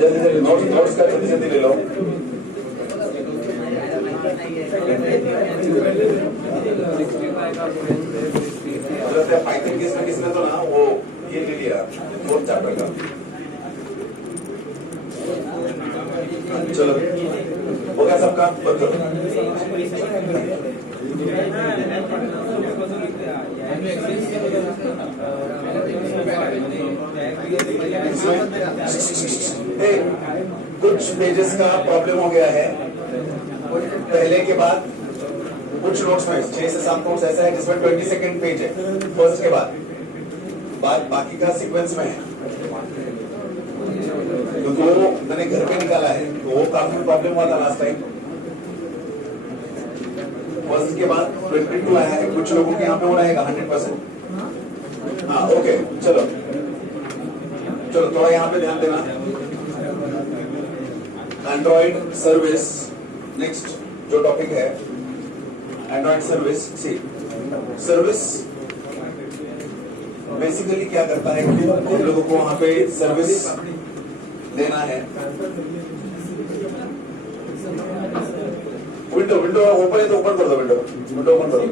जल्दी जल्दी नोट्स का जल्दी जल्दी ले लो। पाइथन किसने तो ना वो ये ले लिया 4th चैप्टर का। चलो हो गया सबका? कुछ पेजेस का प्रॉब्लम हो गया है पहले के बाद। कुछ नोट्स में 6 से 7 नोट्स ऐसा है जिसमें 22nd पेज है फर्स्ट के बाद बाकी का सीक्वेंस में है। तो वो मैंने घर पे निकाला है, तो वो काफी प्रॉब्लम हुआ था लास्ट टाइम। फर्स्ट के बाद 22 आया है, कुछ लोगों के यहाँ पे हो रहेगा 100%। हाँ ओके, चलो थोड़ा यहाँ पे ध्यान देना। एंड्रॉइड सर्विस नेक्स्ट जो टॉपिक है, एंड्रॉइड सर्विस। सी सर्विस बेसिकली क्या करता है कि हम लोगों को वहां पे सर्विस देना है। विंडो ओपन है तो ओपन कर दो, विंडो ओपन करो।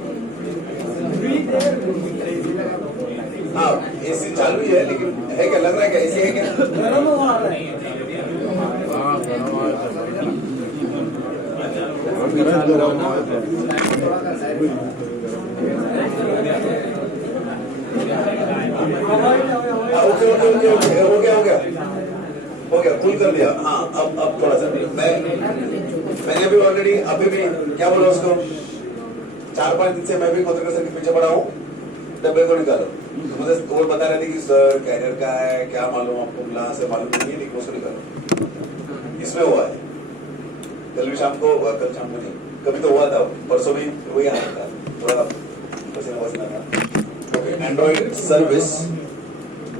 हाँ एसी चालू ही है, लेकिन है क्या लग रहा है क्या एसी है क्या? हो गया फुल कर दिया। हाँ अब थोड़ा सा मैंने भी ऑलरेडी अभी भी क्या बोला उसको 4-5 दिन से मैं भी कोतकर सर के पीछे पड़ा हूँ। डब्बे को निकालो, मुझे वो बता रहे थे कि सर कैरियर का है, क्या मालूम आपको, यहाँ से मालूम नहीं है, लेकिन उसको निकालो। इसमें हुआ है कल शाम को नहीं, कभी तो हुआ था, परसों भी वही आया था, थोड़ा पसीना था। एंड्रॉइड सर्विस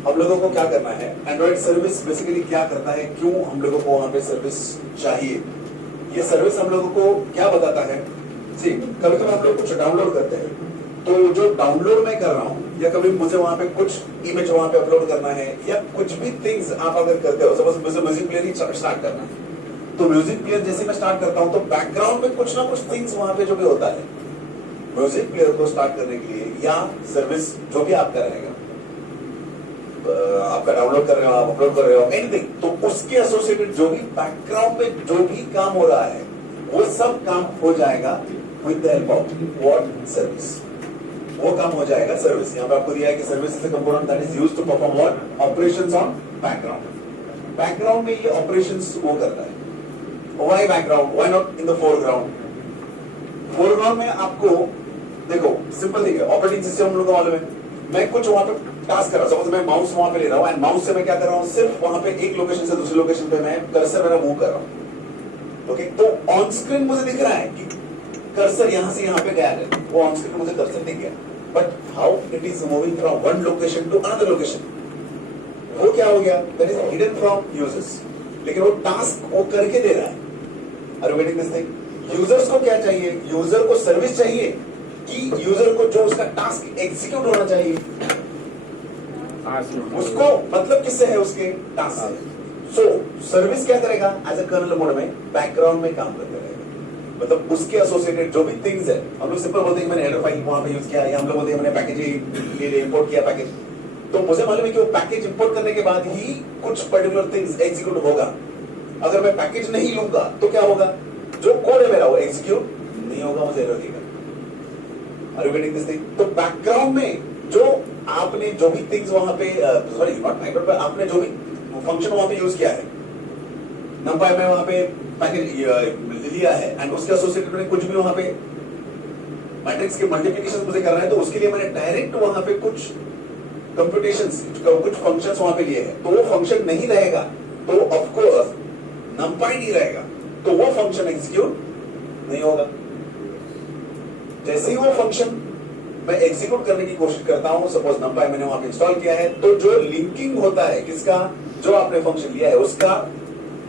हम लोगों को क्या करना है? एंड्रॉइड सर्विस बेसिकली क्या करता है, क्यों हम लोगों को वहां पे सर्विस चाहिए, ये सर्विस हम लोगों को क्या बताता है। जी कभी कभी हम लोग कुछ डाउनलोड करते हैं, तो जो डाउनलोड मैं कर रहा हूँ, या कभी मुझे वहां पे कुछ इमेज वहां पे अपलोड करना है, या कुछ भी थिंग्स आप अगर करते हो, सपोज मुझे म्यूजिक प्लेयर ही स्टार्ट करना है, तो म्यूजिक प्लेयर जैसे मैं स्टार्ट करता हूँ तो बैकग्राउंड में कुछ ना कुछ थिंग्स वहां पे जो भी होता है म्यूजिक प्लेयर को स्टार्ट करने के लिए, या सर्विस जो भी आपका रहेगा, आपका डाउनलोड कर रहे हो, आप अपलोड कर रहे हो, एनीथिंग, तो उसके एसोसिएटेड जो भी बैकग्राउंड में जो भी काम हो रहा है, वो सब काम हो जाएगा with the help of what service. वो काम हो जाएगा सर्विस। यहाँ पे आपको दिया है कि service is a component that is used to perform what operations on background. Background में ये ऑपरेशंस वो करता है। Why background, why not in the foreground? Foreground में आपको देखो सिंपल थिंग है, ऑपरेटिंग सिस्टम हम लोग को मालूम है, मैं कुछ वहां पे टास्क कर रहा हूं, सपोज मैं माउस वहां पे ले रहा हूं, एंड माउस से मैं क्या कर रहा हूं, सिर्फ वहां पे एक लोकेशन से दूसरी लोकेशन पे मैं कर्सर मेरा मूव कर रहा हूं। ओके, तो ऑन स्क्रीन मुझे दिख रहा है कि कर्सर यहां से यहां पे गया है, वो ऑन स्क्रीन मुझे कर्सर दिख गया, but how it is moving from one location to another location, वो क्या हो गया, that is hidden from users. लेकिन वो टास्क वो करके दे रहा है। Are you getting this thing? Users को क्या चाहिए? यूजर को सर्विस चाहिए कि यूजर को जो उसका टास्क एग्जीक्यूट होना चाहिए उसको मतलब किससे है, उसके टास्क से। सो सर्विस क्या करेगा, एज अ कर्नल मोड में बैकग्राउंड में काम करता रहेगा, मतलब उसके एसोसिएटेड जो भी थिंग्स है। हम लोग सिंपल बोलते हैं मैंने हेडर फाइल वहां पे यूज किया, या हम लोग बोलते हैं मैंने पैकेज इंपोर्ट किया पैकेज, तो मुझे मालूम है कि वो पैकेज इंपोर्ट करने के बाद ही कुछ पर्टिकुलर थिंग्स एग्जीक्यूट होगा। अगर मैं पैकेज नहीं लूंगा तो क्या होगा, जो कोड है मेरा वो एग्जीक्यूट नहीं होगा, मुझे एरर देगा। Are you getting this thing? तो बैकग्राउंड में जो आपने जो भी थिंग्स वहां पे सॉरी नॉट बैकग्राउंड पे आपने जो भी फंक्शन वहां पे यूज किया है, नंपाई में वहां पे पैकेज लिया है, एंड उसके एसोसिएटेड में कुछ भी वहां पे मैट्रिक्स के मल्टीप्लिकेशन मुझे करना है, तो उसके लिए मैंने डायरेक्ट वहां पे कुछ कंप्यूटेशंस, कुछ फंक्शंस वहां पे लिए हैं, तो वो फंक्शन नहीं रहेगा तो ऑफ कोर्स नंपाई नहीं रहेगा, तो वो फंक्शन एग्जीक्यूट नहीं होगा। जैसे ही वो फंक्शन मैं एग्जीक्यूट करने की कोशिश करता हूं, सपोज नंपाई मैंने वहां पे इंस्टॉल किया है, तो जो लिंकिंग होता है किसका, जो आपने फंक्शन लिया है उसका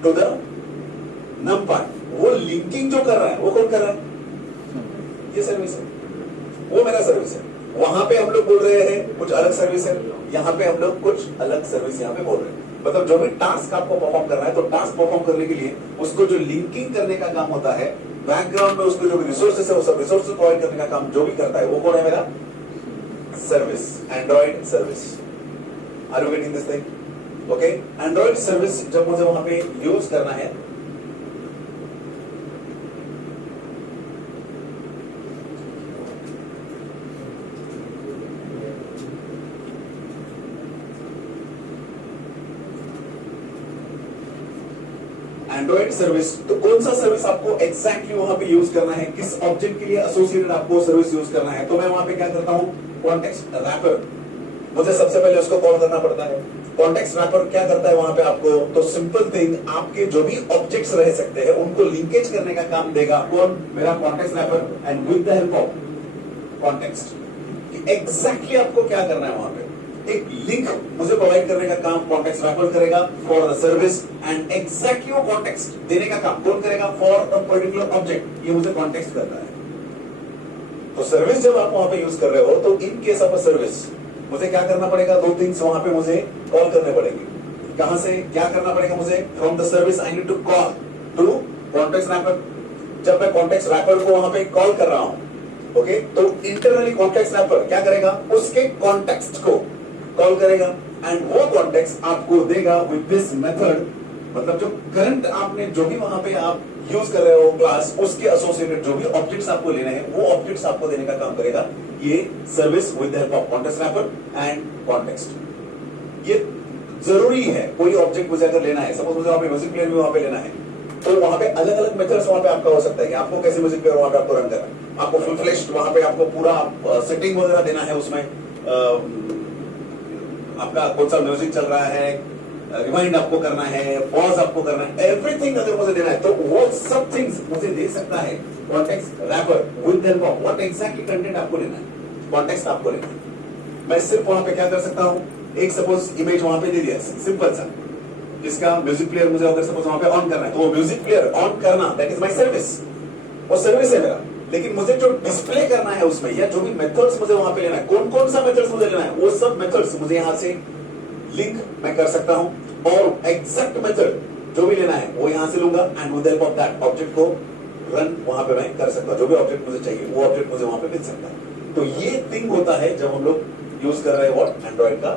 टू द नंपाई, वो लिंकिंग जो कर रहा है वो कौन कर रहा है, ये सर्विस है, वो मेरा सर्विस है। वहां पे हम लोग बोल रहे हैं कुछ अलग सर्विस है, यहाँ पे हम लोग कुछ अलग सर्विस यहाँ पे बोल रहे हैं। मतलब जो भी टास्क आपको परफॉर्म करना है, तो टास्क परफॉर्म करने के लिए उसको जो लिंकिंग करने का काम होता है, बैकग्राउंड में उसको जो भी रिसोर्सेस है वो सब रिसोर्सेस प्रोवाइड करने का काम जो भी करता है वो कौन है? मेरा service, Android service. Are you getting this thing? Okay, Android service जब मुझे वहां पे यूज करना है, एंड्रॉइड सर्विस, तो कौन सा सर्विस आपको एग्जैक्टली वहां पे यूज करना है, किस ऑब्जेक्ट के लिए एसोसिएटेड आपको सर्विस यूज करना है, तो मैं वहां पे क्या करता हूं? Context wrapper. मुझे सबसे पहले उसको कॉल करना पड़ता है। कॉन्टेक्स्ट रैपर क्या करता है वहां पे आपको? तो सिंपल थिंग, आपके जो भी ऑब्जेक्ट्स रह सकते हैं उनको लिंकेज करने का काम देगा कौन? मेरा context wrapper. And with the help of context, exactly आपको क्या करना है वहां पे, एक लिंक मुझे प्रोवाइड करने का काम कॉन्टेक्स्ट रैपर करेगा for the service. And exactly वो कॉन्टेक्स्ट देने का काम कौन करेगा? फॉर अ पर्टिकुलर ऑब्जेक्ट, ये मुझे कॉन्टेक्स्ट करना है। तो सर्विस जब आप वहां पे यूज कर रहे हो, तो इन केस ऑफ अ सर्विस मुझे क्या करना पड़ेगा? दो थिंग्स वहां पे मुझे कॉल करने पड़ेंगे। कहां से क्या करना पड़ेगा मुझे? From the service I need to call to context wrapper. जब मैं कॉन्टेक्स्ट रैपर को वहां पे कॉल कर रहा हूं, ओके, तो इंटरनली कॉन्टेक्स्ट रैपर क्या करेगा? उसके कॉन्टेक्स्ट को कॉल करेगा एंड वो कॉन्टेक्स्ट आपको देगा विद दिस मेथड। मतलब जो करंट आपने जो भी वहां पे आप यूज कर रहे हो क्लास, उसके एसोसिएटेड जो भी ऑब्जेक्ट्स आपको लेने हैं वो ऑब्जेक्ट्स आपको देने का काम करेगा ये service with the help of context wrapper and context. ये जरूरी है। कोई ऑब्जेक्ट मुझे अगर लेना है, सपोज मुझे वहां पे म्यूजिक प्लेयर भी वहां पे लेना है, तो वहां पे अलग अलग मेथड्स वहां पे आपका हो सकता है कि आपको कैसे म्यूजिक प्लेयर वहां पे आपको रन करना है। आपको फुल फ्लेश्ड वहां पे आपको पूरा सेटिंग वगैरह देना है, उसमें आपका कौन सा म्यूजिक चल रहा है, रिमाइंड आपको करना है, पॉज आपको करना है, एवरीथिंग अगर मुझे देना है तो वो सब थिंग्स मुझे दे सकता है context wrapper with the help of what exactly content आपको लेना है, कॉन्टेक्स्ट आपको लेना है। मैं सिर्फ वहां पे क्या कर सकता हूं? एक सपोज इमेज वहां पे दे दिया सिंपल सा, जिसका म्यूजिक प्लेयर मुझे अगर सपोज वहां पे ऑन करना है, तो वो म्यूजिक प्लेयर ऑन करना दैट इज माय सर्विस, वो सर्विस है मेरा। लेकिन मुझे जो डिस्प्ले करना है उसमें, या जो भी मेथड्स मुझे वहां पे लेना है, कौन कौन सा मेथड्स मुझे लेना है, वो सब मेथड्स मुझे यहां से लिंक मैं कर सकता हूं और एग्जैक्ट मेथड जो भी लेना है वो यहां से लूंगा and with help of that object को रन वहां पे मैं कर सकता हूं। जो भी ऑब्जेक्ट मुझे चाहिए वो ऑब्जेक्ट मुझे वहां पे मिल सकता है। तो ये थिंग होता है जब हम लोग यूज कर रहे हैं व्हाट? एंड्रॉइड का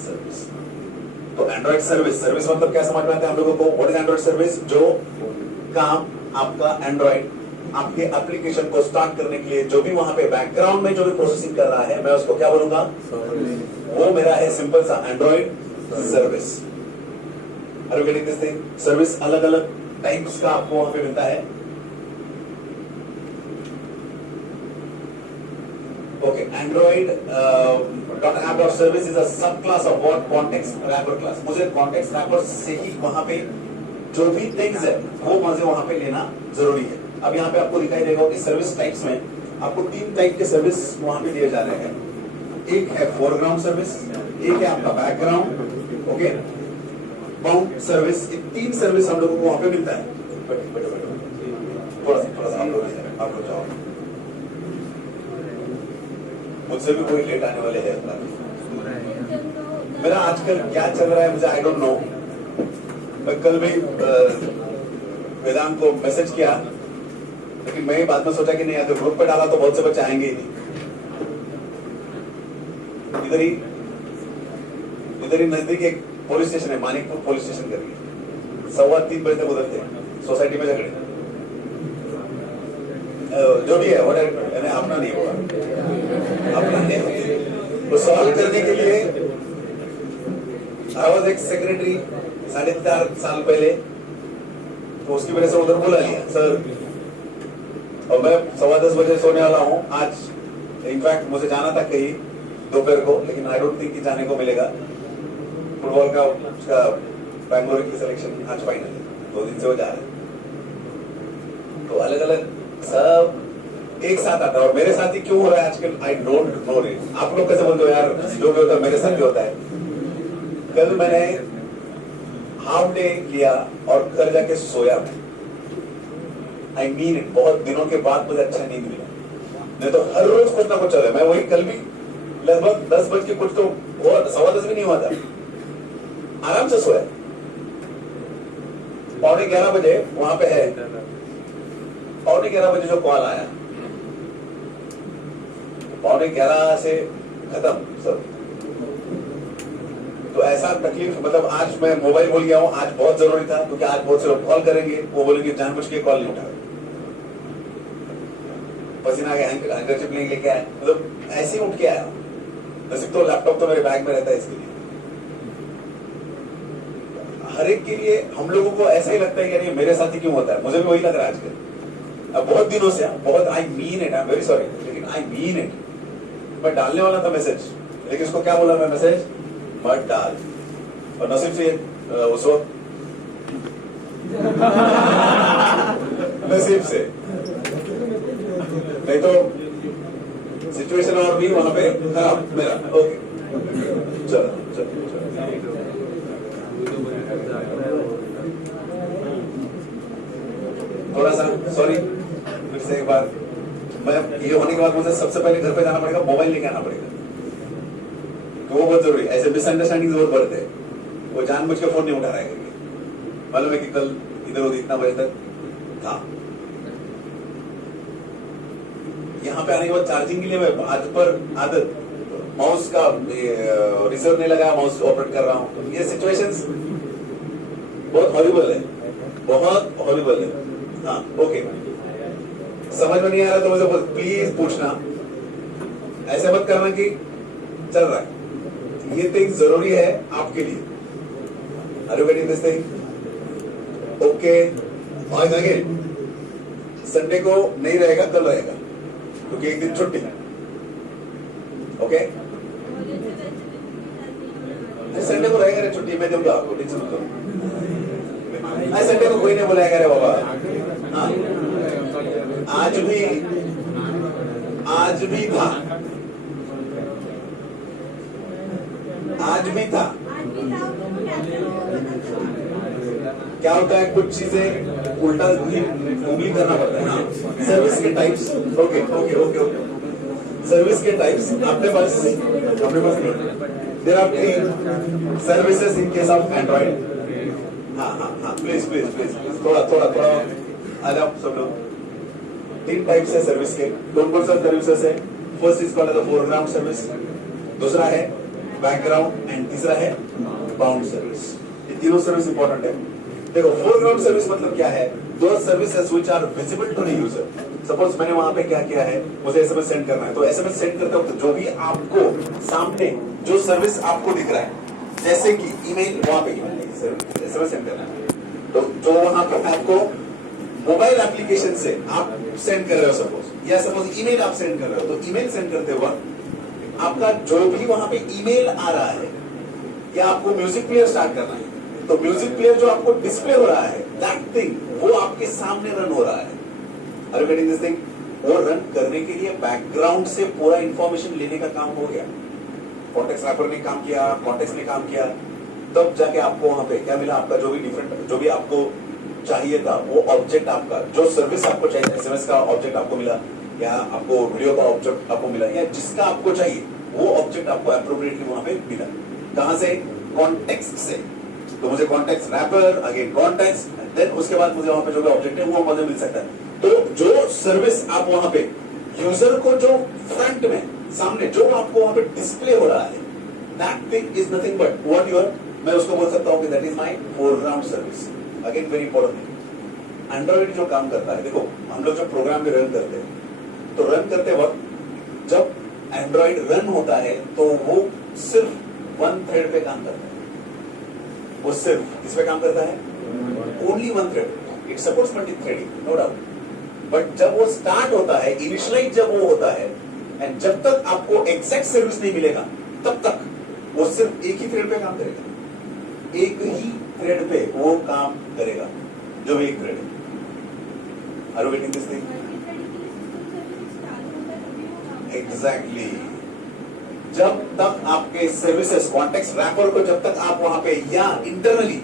सर्विस। तो एंड्रॉइड सर्विस, सर्विस मतलब क्या समझ में आता है हम लोगों को? What is Android service? जो काम आपका एंड्रॉइड आपके एप्लीकेशन को स्टार्ट करने के लिए जो भी वहां पे बैकग्राउंड में जो भी प्रोसेसिंग कर रहा है, मैं उसको क्या बोलूंगा? वो मेरा है सिंपल सा Android service. Are you getting this thing? Service अलग अलग टाइप्स का आपको वहां पे मिलता है। Okay, Android dot app dot service is a subclass of what? Context wrapper class. मुझे कॉन्टेक्स्ट रैपर से ही वहां पे जो भी थिंग्स है वो मुझे वहां पे लेना जरूरी है। अब यहाँ पे आपको दिखाई देगा कि सर्विस टाइप्स में आपको 3 टाइप के सर्विस वहां पे दिए जा रहे हैं। एक है फोरग्राउंड सर्विस, एक है आपका बैकग्राउंड, ओके, बाउंड सर्विस। ये 3 सर्विस हम लोगों को वहां पे मिलता है। थोड़ा सा आप लोग जाओ, मुझसे भी कोई लेट आने वाले हैं। मेरा आजकल क्या चल रहा है मुझे आई डोंट नो। मैं कल भी वेदांत को मैसेज किया, लेकिन मैं बाद में सोचा कि नहीं, अगर ग्रुप पे डाला तो बहुत से बच्चे आएंगे ही नहीं। इधर ही नजदीक एक पुलिस स्टेशन है, मानिकपुर पुलिस स्टेशन करके, 2:15 बजे तक उधर थे, सोसाइटी में झगड़े। जो भी है अपना नहीं होगा, अपना नहीं। तो सॉल्व करने के लिए आई वॉज एक सेक्रेटरी 4.5 साल पहले, तो उसकी वजह से उधर बुला लिया सर, और मैं 10:15 बजे सोने वाला हूँ आज। इनफैक्ट मुझे जाना था कहीं दोपहर को, लेकिन आई डोंट थिंक कि जाने को मिलेगा। फुटबॉल का उसका बैंगलोर की सिलेक्शन आज फाइनल है, 2 दिन से वो जा रहे हैं। तो अलग अलग सब एक साथ आता है, और मेरे साथ ही क्यों हो रहा है आजकल आई डोंट नो इट। आप लोग कैसे बोलते हो यार, जो भी होता है मेरे साथ भी होता है। कल मैंने हाफ डे लिया और घर जाके सोया मैं, आई मीन इट। बहुत दिनों के बाद मुझे अच्छा नींद मिला, नहीं तो हर रोज कुछ ना कुछ चल रहा है। मैं वही कल भी लगभग 10 बज के कुछ तो और 10:15 भी नहीं हुआ था, आराम से सोया। 11:15 बजे वहां पे है, 11:15 बजे जो कॉल आया, 11:15 से खत्म सब। तो ऐसा तकलीफ, मतलब आज मैं मोबाइल भूल गया हूं, आज बहुत जरूरी था क्योंकि आज बहुत से लोग कॉल करेंगे, वो बोलेंगे जानबूझ के कॉल नहीं उठा, पसीना के हैंकरचिप लेके आया, मतलब ऐसे ही उठ के आया। नसीब तो लैपटॉप तो मेरे बैग में रहता है इसके लिए। हर एक के लिए हम लोगों को ऐसा ही लगता है कि यार मेरे साथ ही क्यों होता है, मुझे भी वही लग रहा है आजकल। अब बहुत दिनों से, बहुत I mean it, I am very sorry, लेकिन आई मीन इट। मैं डालने वाला था मैसेज, लेकिन इसको क्या बोला मैं, मैसेज मत डाल। और नसीब से उस वक्त नसीब से, नहीं तो सिचुएशन और भी वहां पे खराब मेरा। ओके चलो चलो थोड़ा सा सॉरी, फिर से एक बार, मैं ये होने के बाद मुझे सबसे पहले घर पे जाना पड़ेगा, मोबाइल लेके आना पड़ेगा, तो वो बहुत जरूरी है। ऐसे मिसअंडरस्टैंडिंग बहुत बढ़ते हैं, वो जानबूझ के फोन नहीं उठा रहा है करके। मालूम है कि कल इधर उधर इतना बजे तक था, यहाँ पे आने के बाद चार्जिंग के लिए मैं आज पर आदत, माउस का रिजर्व नहीं लगा, माउस ऑपरेट कर रहा हूँ। ये सिचुएशंस बहुत हॉरिबल है, बहुत हॉरिबल है। हाँ ओके, समझ में नहीं आ रहा तो मुझे प्लीज पूछना, ऐसे मत करना कि चल रहा है। ये थिंग जरूरी है आपके लिए। Are you getting this thing? Okay, और अगेन संडे को नहीं रहेगा, कल रहेगा क्योंकि एक दिन छुट्टी है। ओके, संडे को रहेगा रे छुट्टी, मैं दूंगा आपको, टेंशन मत करो। संडे को कोई नहीं बुलाएगा रे बाबा। हाँ, आज भी था, आज भी था। क्या होता है, कुछ चीजें उल्टा उंगली करना पड़ता है। हाँ, सर्विस के types, okay okay okay okay, service के टाइप्स अपने पास नहीं। There are 3 services in case of Android. हाँ हाँ हाँ, प्लीज प्लीज प्लीज थोड़ा आ जाओ सब लोग। 3 टाइप्स है सर्विस के। कौन सा सर्विसेज है? First is called as foreground service, दूसरा है बैकग्राउंड एंड तीसरा है बाउंड सर्विस। ये तीनों सर्विस इंपॉर्टेंट है। देखो, फोरग्राउंड सर्विस मतलब क्या है? दो services which are visible to the user. Suppose मैंने वहां पे क्या किया है, मुझे एसएमएस सेंड करना है, तो एसएमएस सेंड करते वक्त जो भी आपको सामने जो सर्विस आपको दिख रहा है, जैसे कि ईमेल, वहां पे एसएमएस सेंड करना है, तो जो वहां पे आपको मोबाइल एप्लीकेशन से आप सेंड कर रहे हो सपोज, या सपोज ईमेल आप सेंड कर रहे हो, तो ईमेल सेंड करते वक्त आपका जो भी वहां पे ईमेल आ रहा है, या आपको म्यूजिक प्लेयर स्टार्ट करना है, तो म्यूजिक प्लेयर जो आपको डिस्प्ले हो रहा है, दैट थिंग वो आपके सामने रन हो रहा है। Are you getting this thing? वो रन करने के लिए बैकग्राउंड से पूरा इंफॉर्मेशन लेने का काम हो गया। कॉन्टेक्स्ट रैपर ने काम किया, कॉन्टेक्स्ट ने काम किया, तब जाके आपको वहां पे क्या मिला? आपका जो भी डिफरेंट, जो भी आपको चाहिए था, वो ऑब्जेक्ट आपका, जो सर्विस आपको चाहिए, एसएमएस का ऑब्जेक्ट आपको मिला, या आपको वीडियो का ऑब्जेक्ट आपको मिला, या जिसका आपको चाहिए वो ऑब्जेक्ट आपको एप्रोप्रिएटली वहां पे मिला। कहां से? कॉन्टेक्स्ट से। तो मुझे context wrapper, again context, then उसके बाद मुझे वहां पे जो भी ऑब्जेक्ट है वो मुझे मिल सकता है। तो जो सर्विस आप वहां पे यूजर को जो फ्रंट में सामने जो आपको वहां पे डिस्प्ले हो रहा है, that thing is nothing but what you are, मैं उसको बोल सकता हूं कि that is my foreground service. Again very important. Android जो काम करता है, देखो हम लोग जो प्रोग्राम में रन करते हैं, तो रन करते वक्त जब एंड्रॉइड रन होता है तो वो सिर्फ 1 थ्रेड पे काम करता है। वो सिर्फ किस पे काम करता है? Only 1 thread. It supports multi threading, no doubt, but जब वो स्टार्ट होता है, इनिशियलाइज जब वो होता है, एंड जब तक आपको एग्जैक्ट सर्विस नहीं मिलेगा, तब तक वो सिर्फ एक ही थ्रेड पे काम करेगा। एक ही थ्रेड पे वो काम करेगा, जो एक थ्रेड है। Are you getting this thing? Exactly. जब तक आपके सर्विसेज कॉन्टेक्स्ट रैपर को जब तक आप वहां पे, या इंटरनली,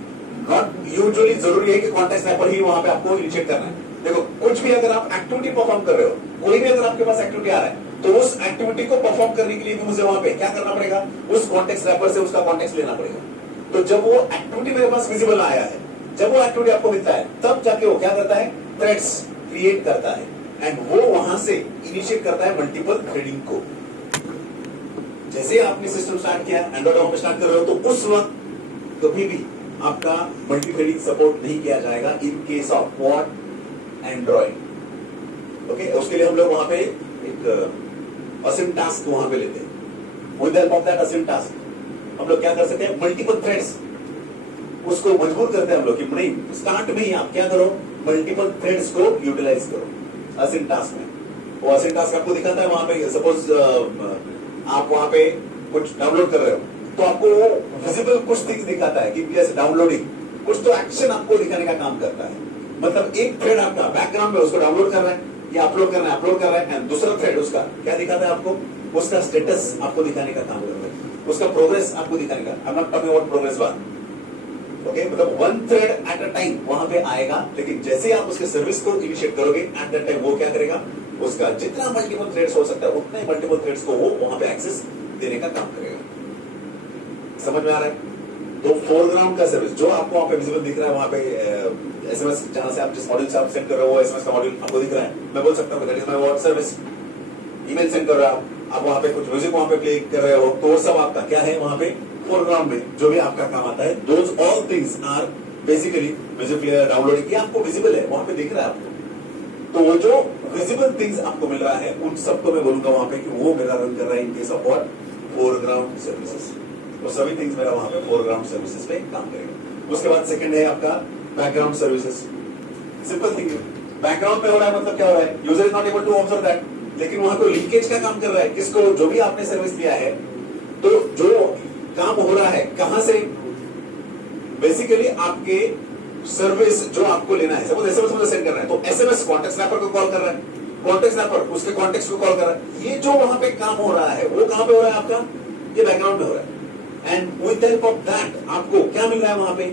नॉट यूजुअली जरूरी है कि कॉन्टेक्स्ट रैपर ही वहां पे आपको इनिशिएट करना है। देखो, कुछ भी अगर आप एक्टिविटी परफॉर्म कर रहे हो, कोई भी अगर आपके पास एक्टिविटी आ रहा है, तो उस एक्टिविटी को परफॉर्म करने के लिए भी मुझे वहां पे क्या करना पड़ेगा, उस कॉन्टेक्स्ट रैपर से उसका कॉन्टेक्स्ट लेना पड़ेगा। तो जब वो एक्टिविटी मेरे पास विजिबल आया है, जब वो एक्टिविटी आपको मिलता है, तब जाके वो क्या करता है, थ्रेड्स क्रिएट करता है एंड वो वहां से इनिशिएट करता है मल्टीपल थ्रेडिंग को। जैसे आपने सिस्टम स्टार्ट किया, एंड्रॉइड पे स्टार्ट कर रहे हो, तो उस वक्त कभी भी आपका मल्टी थ्रेडिंग सपोर्ट नहीं किया जाएगा इन case of what, Android. Okay, उसके लिए हम लोग वहां पे एक असिम टास्क वहां पे लेते हैं। With the help of that Asim task हम लोग क्या कर सकते हैं, मल्टीपल थ्रेड्स, उसको मजबूर करते हैं हम लोग कि नहीं, स्टार्ट में ही आप क्या करो, मल्टीपल थ्रेड्स को यूटिलाइज करो असिम टास्क में। वो असिम टास्क आपको दिखाता है वहां पे, सपोज आप वहां पे कुछ डाउनलोड कर रहे हो, तो आपको विजिबल कुछ थिंग्स दिखाता है कि जैसे डाउनलोडिंग, कुछ तो एक्शन आपको दिखाने का काम करता है। मतलब एक थ्रेड आपका बैकग्राउंड में उसको डाउनलोड कर रहा है या अपलोड कर रहा है एंड दूसरा थ्रेड उसका क्या दिखाता है आपको, उसका स्टेटस आपको दिखाने का काम कर रहा है, उसका प्रोग्रेस आपको दिखाने का। I am not talking about progress bar, okay, मतलब one thread at a time वहां पे आएगा, लेकिन जैसे आप उसके सर्विस को इनिशिएट करोगे एट दैट टाइम वो क्या करेगा, उसका जितना मल्टीपल थ्रेड्स हो सकता है उतने मल्टीपल थ्रेड्स को वो वहां पे एक्सेस देने का काम करेगा। समझ में आ रहा है? तो फोरग्राउंड का सर्विस जो आपको वहां पे विजिबल दिख रहा है, वहां पे एसएमएस जहां से आप जिस मॉड्यूल से आप सेंड कर रहे हो वो एसएमएस का मॉड्यूल आपको दिख रहा है, मैं बोल सकता हूँ that is my WhatsApp service. Email send कर रहा हूं, आप वहां पे कुछ म्यूजिक वहां पे प्ले कर रहे हो, तो वो सब आपका क्या है वहां पे फोरग्राउंड में जो भी आपका काम आता है, those all things are basically music player, downloading, ये आपको विजिबल है, वहां पे दिख रहा है आपको। तो वो जो विजिबल थिंग्स आपको मिल रहा है उन सबको मैं बोलूंगा वहां पे कि वो मेरा रन कर रहा है इन case of what, foreground services. तो सभी थिंग्स मेरा वहां पे फोरग्राउंड सर्विसेज पे काम करेगा। उसके बाद सेकंड है आपका बैकग्राउंड सर्विसेज। सिंपल थिंग है, बैकग्राउंड पे हो रहा है मतलब क्या हो रहा है, user is not able to observe that, लेकिन वहां को लिंकेज का काम कर रहा है, किसको, जो भी आपने सर्विस दिया है, तो जो काम हो रहा है कहां से, बेसिकली आपके सर्विस जो आपको लेना है, सपोज एसएमएस मुझे सेंड करना है, तो एसएमएस कॉन्टेक्ट रैपर को कॉल कर रहा है, कॉन्टेक्ट रैपर उसके कॉन्टेक्ट को कॉल कर रहा है, ये जो वहां पे काम हो रहा है वो कहां पे हो रहा है आपका, ये बैकग्राउंड में हो रहा है। And with help of that आपको क्या मिल रहा है वहां पे,